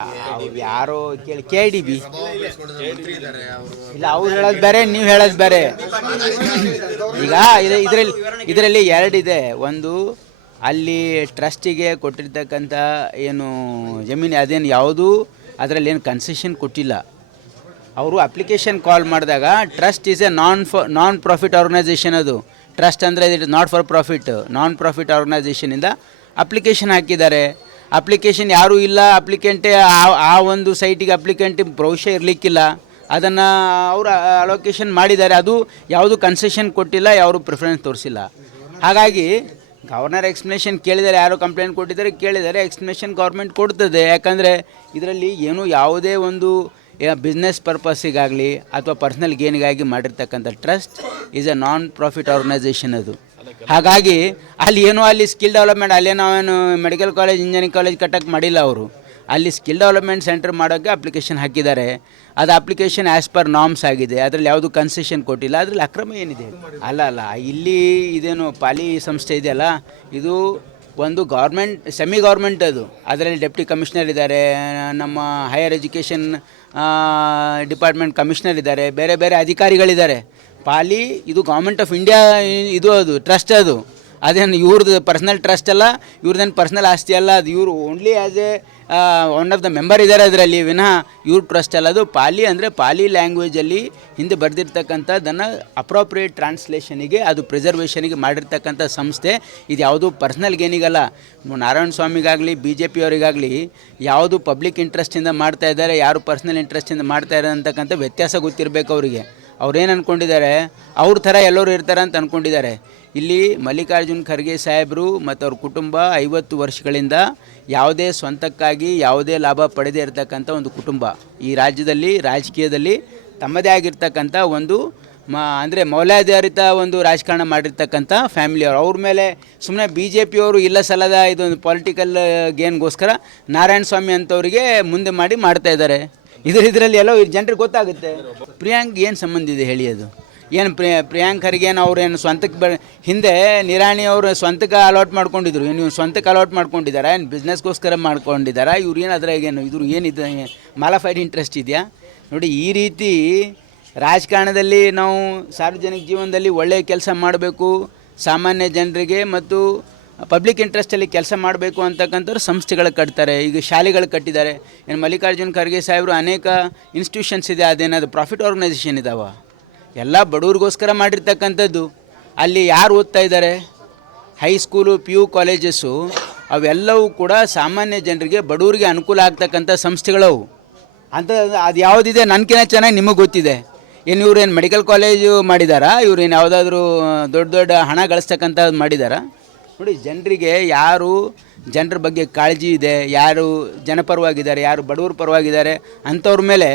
ಯಾರೋ ಕೇಳಿ KDB ಇಲ್ಲ, ಅವ್ರು ಹೇಳೋದು ಬೇರೆ, ನೀವು ಹೇಳೋದು ಬೇರೆ. ಈಗ ಇದರಲ್ಲಿ ಎರಡಿದೆ. ಒಂದು, ಅಲ್ಲಿ ಟ್ರಸ್ಟಿಗೆ ಕೊಟ್ಟಿರ್ತಕ್ಕಂಥ ಏನು ಜಮೀನು ಅದೇನು ಯಾವುದು ಅದರಲ್ಲಿ ಏನು ಕನ್ಸೆಷನ್ ಕೊಟ್ಟಿಲ್ಲ. ಅವರು ಅಪ್ಲಿಕೇಶನ್ ಕಾಲ್ ಮಾಡಿದಾಗ trust is a non profit organisation. ಅದು ಟ್ರಸ್ಟ್ ಅಂದರೆ it is not for profit, non profit ಆರ್ಗನೈಸೇಷನಿಂದ ಅಪ್ಲಿಕೇಶನ್ ಹಾಕಿದ್ದಾರೆ. ಅಪ್ಲಿಕೇಶನ್ ಯಾರೂ ಇಲ್ಲ, ಅಪ್ಲಿಕೆಂಟೇ ಆ ಒಂದು ಸೈಟಿಗೆ ಅಪ್ಲಿಕೆಂಟ್ ಭವಿಷ್ಯ ಇರಲಿಕ್ಕಿಲ್ಲ, ಅದನ್ನು ಅವರು ಅಲೋಕೇಶನ್ ಮಾಡಿದ್ದಾರೆ. ಅದು ಯಾವುದು ಕನ್ಸೆಷನ್ ಕೊಟ್ಟಿಲ್ಲ, ಯಾರು ಪ್ರಿಫರೆನ್ಸ್ ತೋರಿಸಿಲ್ಲ. ಹಾಗಾಗಿ ಗವರ್ನರ್ ಎಕ್ಸ್ಪ್ಲನೇಷನ್ ಕೇಳಿದ್ದಾರೆ, ಯಾರು ಕಂಪ್ಲೇಂಟ್ ಕೊಟ್ಟಿದ್ದಾರೆ ಕೇಳಿದ್ದಾರೆ, ಎಕ್ಸ್ಪ್ಲನೇಷನ್ ಗೌರ್ಮೆಂಟ್ ಕೊಡ್ತದೆ. ಯಾಕಂದರೆ ಇದರಲ್ಲಿ ಏನು ಯಾವುದೇ ಒಂದು ಬಿಸ್ನೆಸ್ ಪರ್ಪಸ್ಸಿಗಾಗಲಿ ಅಥವಾ ಪರ್ಸ್ನಲ್ ಗೇನ್ಗಾಗಿ ಮಾಡಿರ್ತಕ್ಕಂಥ trust is a non profit organisation ಅದು. ಹಾಗಾಗಿ ಅಲ್ಲಿ ಸ್ಕಿಲ್ ಡೆವಲಪ್ಮೆಂಟ್, ನಾವೇನು ಮೆಡಿಕಲ್ ಕಾಲೇಜ್ ಇಂಜಿನಿಯರಿಂಗ್ ಕಾಲೇಜ್ ಕಟ್ಟಕ್ಕೆ ಮಾಡಿಲ್ಲ. ಅವರು ಅಲ್ಲಿ ಸ್ಕಿಲ್ ಡೆವಲಪ್ಮೆಂಟ್ ಸೆಂಟರ್ ಮಾಡೋಕ್ಕೆ ಅಪ್ಲಿಕೇಶನ್ ಹಾಕಿದ್ದಾರೆ. ಅದು ಅಪ್ಲಿಕೇಶನ್ ಆ್ಯಸ್ ಪರ್ ನಾರ್ಮ್ಸ್ ಆಗಿದೆ, ಅದರಲ್ಲಿ ಯಾವುದು ಕನ್ಸೆಷನ್ ಕೊಟ್ಟಿಲ್ಲ. ಅದರಲ್ಲಿ ಅಕ್ರಮ ಏನಿದೆ? ಅಲ್ಲ ಇಲ್ಲಿ ಇದೇನು ಪಾಲಿ ಸಂಸ್ಥೆ ಇದೆಯಲ್ಲ, ಇದು ಒಂದು ಗೌರ್ಮೆಂಟ್, ಸೆಮಿ ಗೌರ್ಮೆಂಟ್ ಅದು. ಅದರಲ್ಲಿ ಡೆಪ್ಟಿ ಕಮಿಷನರ್ ಇದ್ದಾರೆ, ನಮ್ಮ ಹೈಯರ್ ಎಜುಕೇಷನ್ ಡಿಪಾರ್ಟ್ಮೆಂಟ್ ಕಮಿಷನರ್ ಇದ್ದಾರೆ, ಬೇರೆ ಬೇರೆ ಅಧಿಕಾರಿಗಳಿದ್ದಾರೆ. ಪಾಲಿ ಇದು ಗೌರ್ಮೆಂಟ್ ಆಫ್ ಇಂಡಿಯಾ, ಅದು ಟ್ರಸ್ಟ್. ಅದೇನು ಇವ್ರದ್ದು ಪರ್ಸ್ನಲ್ ಟ್ರಸ್ಟ್ ಅಲ್ಲ, ಇವ್ರದ್ದೇನು ಪರ್ಸ್ನಲ್ ಆಸ್ತಿ ಅಲ್ಲ. ಅದು ಇವರು only as A one of the member ಇದ್ದಾರೆ ಅದರಲ್ಲಿ, ವಿನಃ ಇವ್ರ ಟ್ರಸ್ಟ್ ಅಲ್ಲ. ಅದು ಪಾಲಿ ಅಂದರೆ ಪಾಲಿ ಲ್ಯಾಂಗ್ವೇಜಲ್ಲಿ ಹಿಂದೆ ಬರೆದಿರ್ತಕ್ಕಂಥದ್ದನ್ನು ಅಪ್ರೋಪ್ರಿಯೇಟ್ ಟ್ರಾನ್ಸ್ಲೇಷನಿಗೆ, ಅದು ಪ್ರಿಸರ್ವೇಷನಿಗೆ ಮಾಡಿರ್ತಕ್ಕಂಥ ಸಂಸ್ಥೆ. ಇದು ಯಾವುದು ಪರ್ಸ್ನಲ್ ಗೇನಿಗಲ್ಲ. ನಾರಾಯಣ ಸ್ವಾಮಿಗಾಗಲಿ BJP ಅವರಿಗಾಗಲಿ ಯಾವುದು ಪಬ್ಲಿಕ್ ಇಂಟ್ರೆಸ್ಟಿಂದ ಮಾಡ್ತಾ ಇದ್ದಾರೆ, ಯಾರು ಪರ್ಸ್ನಲ್ ಇಂಟ್ರೆಸ್ಟಿಂದ ಮಾಡ್ತಾ ಇದ್ದಾರೆ ಅಂತಕ್ಕಂಥ ವ್ಯತ್ಯಾಸ ಗೊತ್ತಿರಬೇಕು ಅವರಿಗೆ. ಅವ್ರೇನು ಅಂದ್ಕೊಂಡಿದ್ದಾರೆ, ಅವ್ರ ಥರ ಎಲ್ಲರೂ ಇರ್ತಾರೆ ಅಂತ ಅಂದ್ಕೊಂಡಿದ್ದಾರೆ. ಇಲ್ಲಿ ಮಲ್ಲಿಕಾರ್ಜುನ್ ಖರ್ಗೆ ಸಾಹೇಬರು ಮತ್ತು ಅವ್ರ ಕುಟುಂಬ 50 ವರ್ಷಗಳಿಂದ ಯಾವುದೇ ಸ್ವಂತಕ್ಕಾಗಿ ಯಾವುದೇ ಲಾಭ ಪಡೆದೇ ಇರತಕ್ಕಂಥ ಒಂದು ಕುಟುಂಬ. ಈ ರಾಜ್ಯದಲ್ಲಿ ರಾಜಕೀಯದಲ್ಲಿ ತಮ್ಮದೇ ಆಗಿರ್ತಕ್ಕಂಥ ಒಂದು ಅಂದರೆ ಮೌಲ್ಯಾಧಾರಿತ ಒಂದು ರಾಜಕಾರಣ ಮಾಡಿರ್ತಕ್ಕಂಥ ಫ್ಯಾಮಿಲಿಯವರು. ಅವ್ರ ಮೇಲೆ ಸುಮ್ಮನೆ BJP ಅವರು ಇಲ್ಲ ಸಲ್ಲದ ಇದೊಂದು ಪೊಲಿಟಿಕಲ್ ಗೇನ್ಗೋಸ್ಕರ ನಾರಾಯಣ ಸ್ವಾಮಿ ಅಂಥವ್ರಿಗೆ ಮುಂದೆ ಮಾಡ್ತಾ ಇದ್ದಾರೆ. ಇದರಲ್ಲಿ ಎಲ್ಲೋ ಜನರಿಗೆ ಗೊತ್ತಾಗುತ್ತೆ. ಪ್ರಿಯಾಂಕ್ ಏನು ಸಂಬಂಧ ಇದೆ ಹೇಳಿ? ಅದು ಏನು ಪ್ರಿಯಾಂಕ್ ಖರ್ಗೇನು ಅವ್ರೇನು ಸ್ವಂತಕ್ಕೆ ಹಿಂದೆ ನಿರಾಣಿ ಅವರು ಸ್ವಂತಕ್ಕೆ ಅಲಾಟ್ ಮಾಡ್ಕೊಂಡಿದ್ರು. ನೀವು ಸ್ವಂತಕ್ಕೆ ಅಲಾಟ್ ಮಾಡ್ಕೊಂಡಿದ್ದಾರಾ, ಏನು ಬಿಸ್ನೆಸ್ಗೋಸ್ಕರ ಮಾಡ್ಕೊಂಡಿದ್ದಾರಾ? ಇವ್ರು ಏನು ಅದ್ರಾಗೇನು ಇದ್ರ ಏನಿದೆ ಮಾಲಫೈಡ್ ಇಂಟ್ರೆಸ್ಟ್ ಇದೆಯಾ? ನೋಡಿ, ಈ ರೀತಿ ರಾಜಕಾರಣದಲ್ಲಿ ನಾವು ಸಾರ್ವಜನಿಕ ಜೀವನದಲ್ಲಿ ಒಳ್ಳೆಯ ಕೆಲಸ ಮಾಡಬೇಕು, ಸಾಮಾನ್ಯ ಜನರಿಗೆ ಮತ್ತು ಪಬ್ಲಿಕ್ ಇಂಟ್ರೆಸ್ಟಲ್ಲಿ ಕೆಲಸ ಮಾಡಬೇಕು ಅಂತಕ್ಕಂಥವ್ರು ಸಂಸ್ಥೆಗಳು ಕಟ್ತಾರೆ. ಈಗ ಶಾಲೆಗಳು ಕಟ್ಟಿದ್ದಾರೆ. ಏನು ಮಲ್ಲಿಕಾರ್ಜುನ್ ಖರ್ಗೆ ಸಾಹೇಬರು ಅನೇಕ ಇನ್ಸ್ಟಿಟ್ಯೂಷನ್ಸ್ ಇದೆ, ಅದೇನದು ಪ್ರಾಫಿಟ್ ಆರ್ಗನೈಸೇಷನ್ ಇದ್ದಾವೆ, ಎಲ್ಲ ಬಡವ್ರಿಗೋಸ್ಕರ ಮಾಡಿರ್ತಕ್ಕಂಥದ್ದು. ಅಲ್ಲಿ ಯಾರು ಓದ್ತಾ ಇದ್ದಾರೆ? ಹೈಸ್ಕೂಲು PU ಕಾಲೇಜಸ್ಸು ಅವೆಲ್ಲವೂ ಕೂಡ ಸಾಮಾನ್ಯ ಜನರಿಗೆ ಬಡವರಿಗೆ ಅನುಕೂಲ ಆಗ್ತಕ್ಕಂಥ ಸಂಸ್ಥೆಗಳವು ಅಂತ. ಅದು ಯಾವುದಿದೆ ನನಗಿಂತ ಚೆನ್ನಾಗಿ ನಿಮಗೆ ಗೊತ್ತಿದೆ. ಏನು ಇವ್ರೇನು ಮೆಡಿಕಲ್ ಕಾಲೇಜು ಮಾಡಿದಾರಾ? ಇವ್ರೇನು ಯಾವುದಾದ್ರೂ ದೊಡ್ಡ ಹಣ ಗಳಿಸ್ತಕ್ಕಂಥದ್ದು ಮಾಡಿದಾರಾ? ನೋಡಿ, ಜನರಿಗೆ ಯಾರು ಜನರ ಬಗ್ಗೆ ಕಾಳಜಿ ಇದೆ, ಯಾರು ಜನಪರವಾಗಿದ್ದಾರೆ, ಯಾರು ಬಡವ್ರ ಪರವಾಗಿದ್ದಾರೆ ಅಂಥವ್ರ ಮೇಲೆ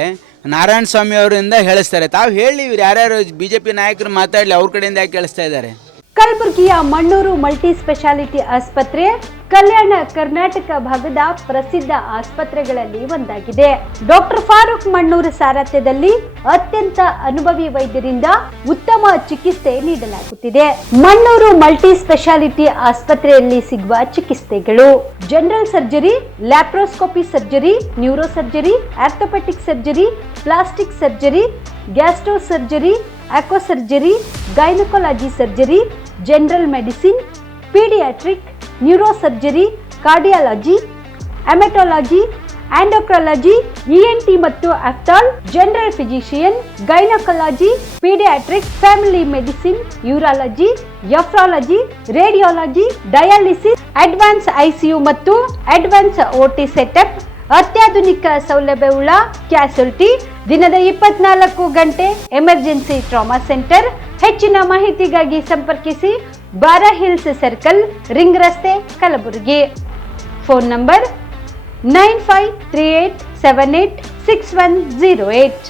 ನಾರಾಯಣ ಸ್ವಾಮಿ ಅವರಿಂದ ಹೇಳಿಸ್ತಾರೆ. ತಾವು ಹೇಳಿ, ಇವ್ರು ಯಾರ್ಯಾರು BJP ನಾಯಕರು ಮಾತಾಡಲಿ, ಅವ್ರ ಕಡೆಯಿಂದ ಯಾಕೆ ಹೇಳಿಸ್ತಾ ಇದ್ದಾರೆ? ಕಲಬುರಗಿಯ ಮಣ್ಣೂರು ಮಲ್ಟಿ ಸ್ಪೆಷಾಲಿಟಿ ಆಸ್ಪತ್ರೆ ಕಲ್ಯಾಣ ಕರ್ನಾಟಕ ಭಾಗದ ಪ್ರಸಿದ್ಧ ಆಸ್ಪತ್ರೆಗಳಲ್ಲಿ ಒಂದಾಗಿದೆ. ಡಾಕ್ಟರ್ ಫಾರೂಕ್ ಮಣ್ಣೂರು ಸಾರಥ್ಯದಲ್ಲಿ ಅತ್ಯಂತ ಅನುಭವಿ ವೈದ್ಯರಿಂದ ಉತ್ತಮ ಚಿಕಿತ್ಸೆ ನೀಡಲಾಗುತ್ತಿದೆ. ಮಣ್ಣೂರು ಮಲ್ಟಿ ಸ್ಪೆಷಾಲಿಟಿ ಆಸ್ಪತ್ರೆಯಲ್ಲಿ ಸಿಗುವ ಚಿಕಿತ್ಸೆಗಳು: general surgery, laparoscopy surgery, neuro surgery, orthopaedic surgery, plastic surgery, gastro surgery, aqua surgery, gynaecology surgery, general medicine, paediatric, neuro surgery, cardiology, haematology, endocrinology, ENT ಮತ್ತು ophthal, general physician, gynaecology, paediatric, family medicine, urology, nephrology, radiology, dialysis, advance ICU ಮತ್ತು advance OT setup, ಅತ್ಯಾಧುನಿಕ ಸೌಲಭ್ಯವುಳ್ಳ ಕ್ಯಾಸುಲಿಟಿ, ದಿನದ 24 ಗಂಟೆ emergency trauma centre. ಹೆಚ್ಚಿನ ಮಾಹಿತಿಗಾಗಿ ಸಂಪರ್ಕಿಸಿ ಬಾರಾ hills circle, ring ರಸ್ತೆ, ಕಲಬುರಗಿ. Phone number 9538786108.